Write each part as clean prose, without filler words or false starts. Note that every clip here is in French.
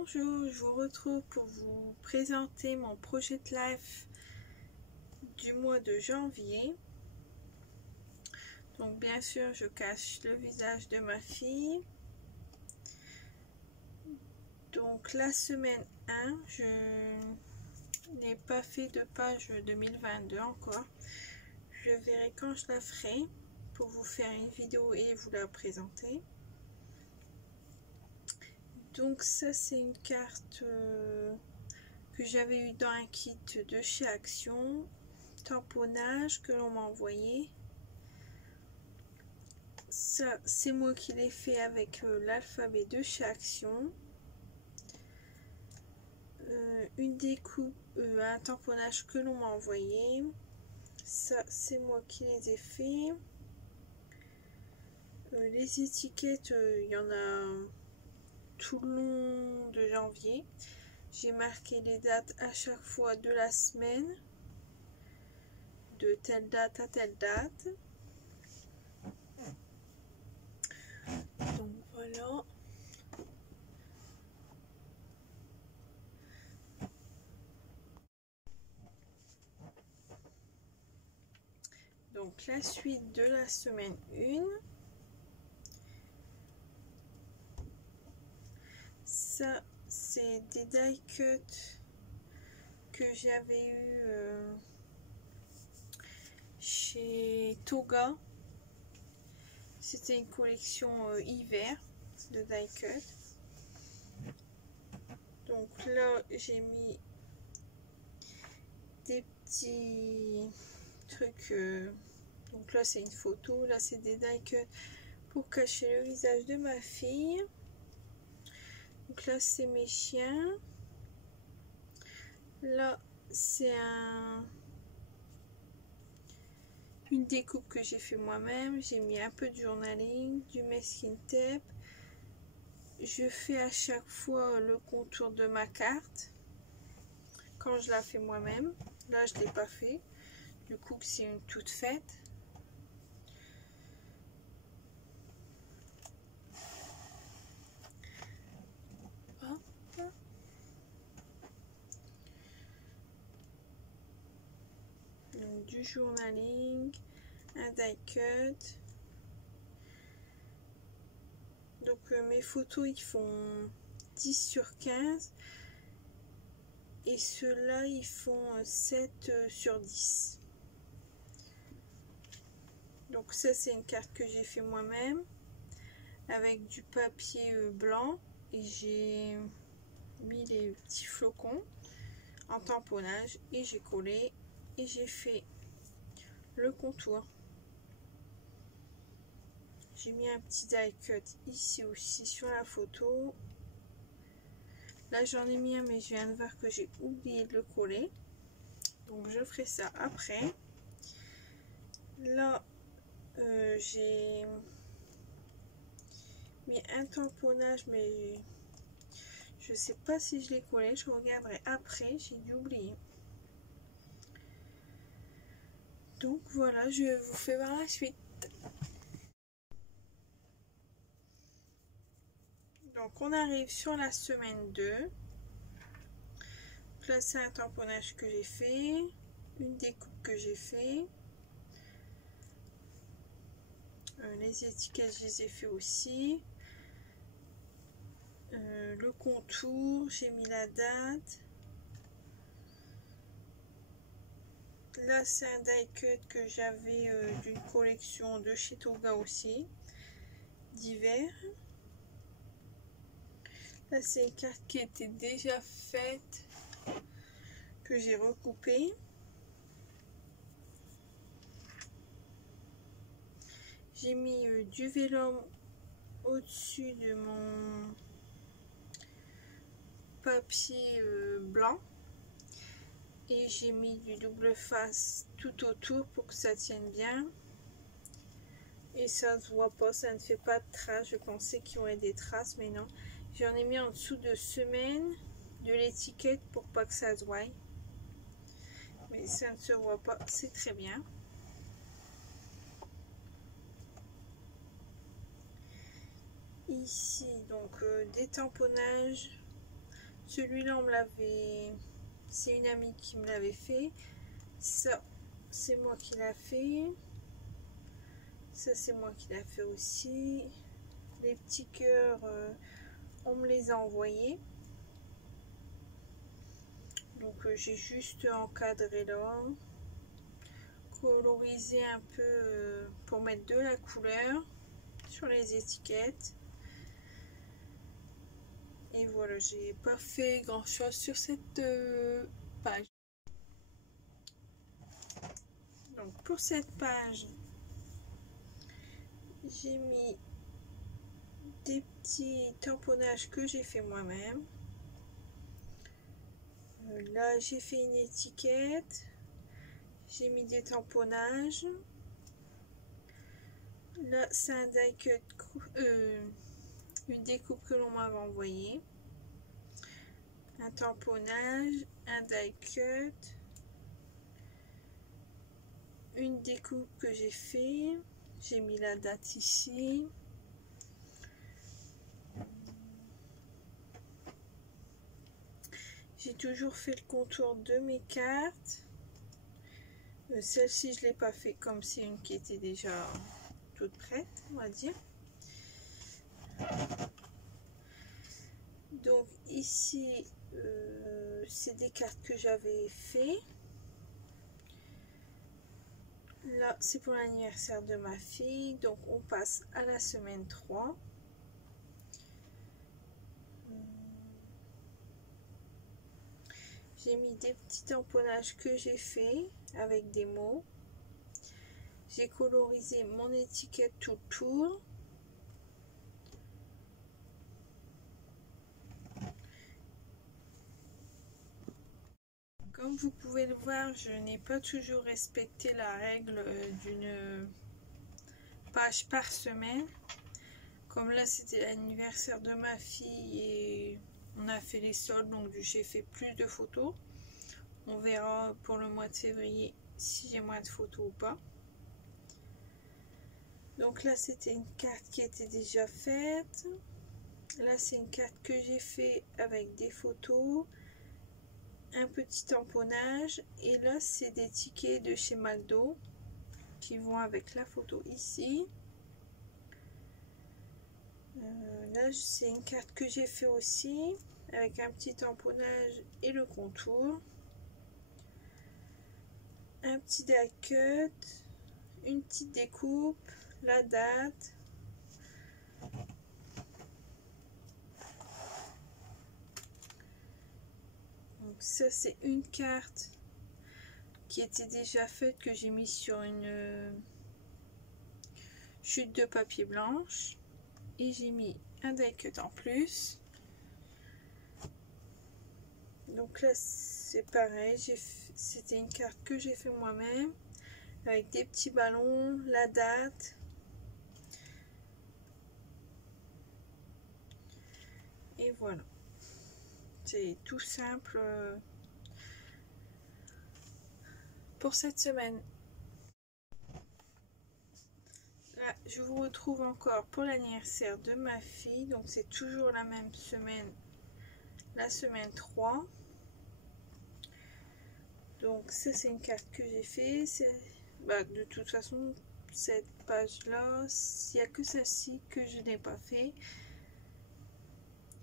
Bonjour, je vous retrouve pour vous présenter mon projet de live du mois de janvier. Donc bien sûr, je cache le visage de ma fille. Donc la semaine 1, je n'ai pas fait de page 2022 encore. Je verrai quand je la ferai pour vous faire une vidéo et vous la présenter. Donc ça, c'est une carte que j'avais eu dans un kit de chez Action, tamponnage que l'on m'a envoyé. Ça, c'est moi qui l'ai fait avec l'alphabet de chez Action. Une découpe, un tamponnage que l'on m'a envoyé. Ça, c'est moi qui les ai fait. Les étiquettes, il y en a tout le long de janvier. J'ai marqué les dates à chaque fois de la semaine, de telle date à telle date. Donc voilà. Donc la suite de la semaine 1. Ça, c'est des die cuts que j'avais eu chez Toga. C'était une collection hiver de die cut. Donc là, j'ai mis des petits trucs. Donc là, c'est une photo. Là, c'est des die cuts pour cacher le visage de ma fille. Donc là, c'est mes chiens. Là, c'est une découpe que j'ai fait moi-même. J'ai mis un peu de journaling, du masking tape. Je fais à chaque fois le contour de ma carte quand je la fais moi-même. Là, je ne l'ai pas fait. Du coup, c'est une toute faite. Donc, du journaling, un die cut. Donc mes photos, ils font 10 sur 15. Et ceux-là, ils font 7 sur 10. Donc ça, c'est une carte que j'ai fait moi-même. Avec du papier blanc. Et j'ai mis les petits flocons en tamponnage. Et j'ai collé. Et j'ai fait le contour. J'ai mis un petit die cut ici aussi sur la photo. Là, j'en ai mis un, mais je viens de voir que j'ai oublié de le coller. Donc, je ferai ça après. Là, j'ai mis un tamponnage, mais je sais pas si je l'ai collé. Je regarderai après. J'ai dû oublier. Donc, voilà, je vous fais voir la suite. Donc, on arrive sur la semaine 2. Donc là, c'est un tamponnage que j'ai fait. Une découpe que j'ai fait. Les étiquettes, je les ai fait aussi. Le contour, j'ai mis la date. Là, c'est un die cut que j'avais d'une collection de chez Toga aussi, d'hiver. Là, c'est une carte qui était déjà faite, que j'ai recoupée. J'ai mis du vélum au-dessus de mon papier blanc. Et j'ai mis du double face tout autour pour que ça tienne bien. Et ça ne se voit pas, ça ne fait pas de traces. Je pensais qu'il y aurait des traces, mais non. J'en ai mis en dessous de semaine de l'étiquette pour pas que ça se voie. Mais ça ne se voit pas, c'est très bien. Ici, donc des tamponnages Celui-là, on me l'avait... C'est une amie qui me l'avait fait. Ça, c'est moi qui l'a fait. Ça, c'est moi qui l'a fait aussi. Les petits cœurs, on me les a envoyés. Donc, j'ai juste encadré là. Colorisé un peu pour mettre de la couleur sur les étiquettes. Et voilà, j'ai pas fait grand chose sur cette page. Donc pour cette page, j'ai mis des petits tamponnages que j'ai fait moi-même. Là, j'ai fait une étiquette. J'ai mis des tamponnages. Là, c'est un die cut, une découpe que l'on m'avait envoyée. Un tamponnage, un die cut, une découpe que j'ai fait. J'ai mis la date ici. J'ai toujours fait le contour de mes cartes. Celle-ci, je ne l'ai pas fait comme c'est une qui était déjà toute prête, on va dire. Donc ici, c'est des cartes que j'avais fait. Là, c'est pour l'anniversaire de ma fille. Donc on passe à la semaine 3. J'ai mis des petits tamponnages que j'ai fait avec des mots. J'ai colorisé mon étiquette tout le tour. Comme vous pouvez le voir, je n'ai pas toujours respecté la règle d'une page par semaine. Comme là, c'était l'anniversaire de ma fille et on a fait les soldes, donc j'ai fait plus de photos. On verra pour le mois de février si j'ai moins de photos ou pas. Donc là, c'était une carte qui était déjà faite. Là, c'est une carte que j'ai fait avec des photos, un petit tamponnage. Et là, c'est des tickets de chez McDo qui vont avec la photo ici. Là, c'est une carte que j'ai fait aussi avec un petit tamponnage et le contour. Un petit die cut, une petite découpe, la date. Donc ça, c'est une carte qui était déjà faite que j'ai mis sur une chute de papier blanche. Et j'ai mis un die cut en plus. Donc là, c'est pareil, c'était une carte que j'ai fait moi-même avec des petits ballons, la date. Et voilà, c'est tout simple pour cette semaine. Là, je vous retrouve encore pour l'anniversaire de ma fille. Donc c'est toujours la même semaine, la semaine 3. Donc ça, c'est une carte que j'ai fait. De toute façon, cette page là, il n'y a que celle-ci que je n'ai pas fait.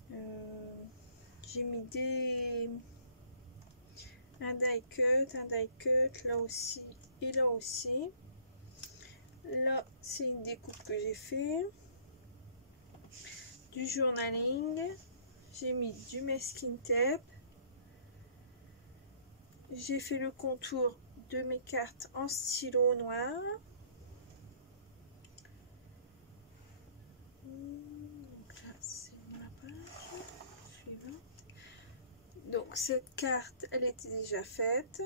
J'ai mis un die cut là aussi et là aussi. Là, c'est une découpe que j'ai fait, du journaling. J'ai mis du masking tape. J'ai fait le contour de mes cartes en stylo noir. Donc là, c'est ma page suivante. Donc cette carte, elle était déjà faite.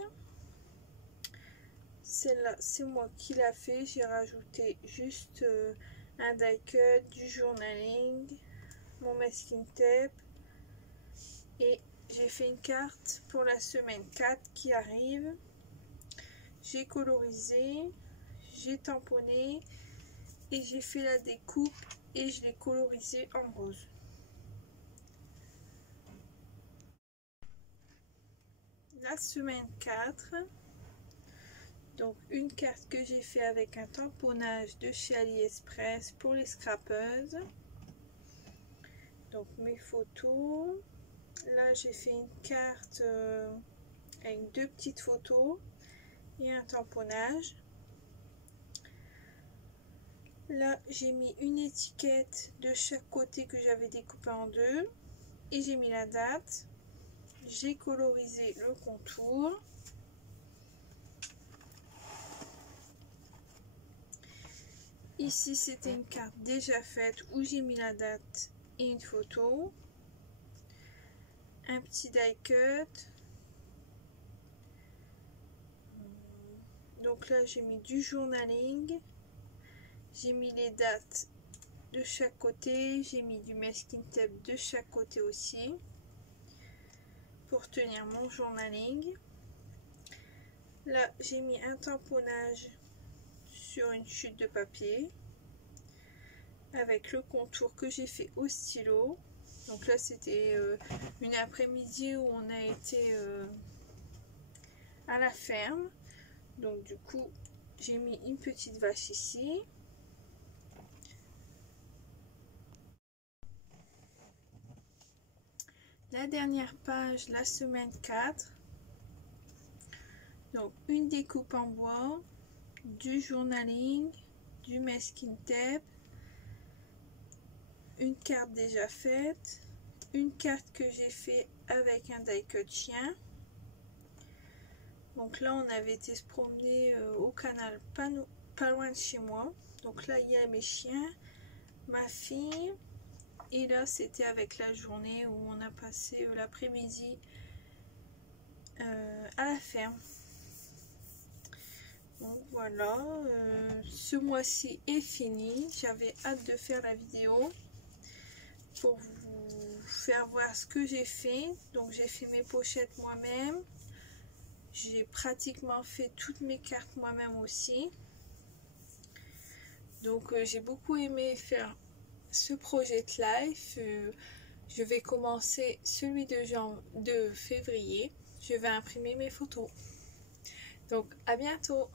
Celle-là, c'est moi qui l'a fait. J'ai rajouté juste un die cut, du journaling, mon masking tape. Et j'ai fait une carte pour la semaine 4 qui arrive. J'ai colorisé, j'ai tamponné et j'ai fait la découpe et je l'ai colorisé en rose. la semaine 4. Donc une carte que j'ai fait avec un tamponnage de chez AliExpress pour les scrapeuses. Donc mes photos. Là j'ai fait une carte avec 2 petites photos et un tamponnage. Là j'ai mis une étiquette de chaque côté que j'avais découpé en 2 et j'ai mis la date. J'ai colorisé le contour. Ici c'était une carte déjà faite où j'ai mis la date et une photo. Un petit die cut. Donc là j'ai mis du journaling. J'ai mis les dates de chaque côté. J'ai mis du masking tape de chaque côté aussi. Pour tenir mon journaling. Là j'ai mis un tamponnage sur une chute de papier. Avec le contour que j'ai fait au stylo. Donc là c'était une après-midi où on a été à la ferme. Donc du coup j'ai mis une petite vache ici. La dernière page, la semaine 4. Donc une découpe en bois, du journaling, du masking tape, une carte déjà faite, une carte que j'ai fait avec un die cut chien. Donc là on avait été se promener au canal pas loin de chez moi. Donc là il y a mes chiens, ma fille, et là c'était avec la journée où on a passé l'après-midi à la ferme. Donc voilà, ce mois-ci est fini. J'avais hâte de faire la vidéo pour vous faire voir ce que j'ai fait. Donc j'ai fait mes pochettes moi-même. J'ai pratiquement fait toutes mes cartes moi-même aussi. Donc j'ai beaucoup aimé faire ce Project Life. Je vais commencer celui de février. Je vais imprimer mes photos. Donc à bientôt.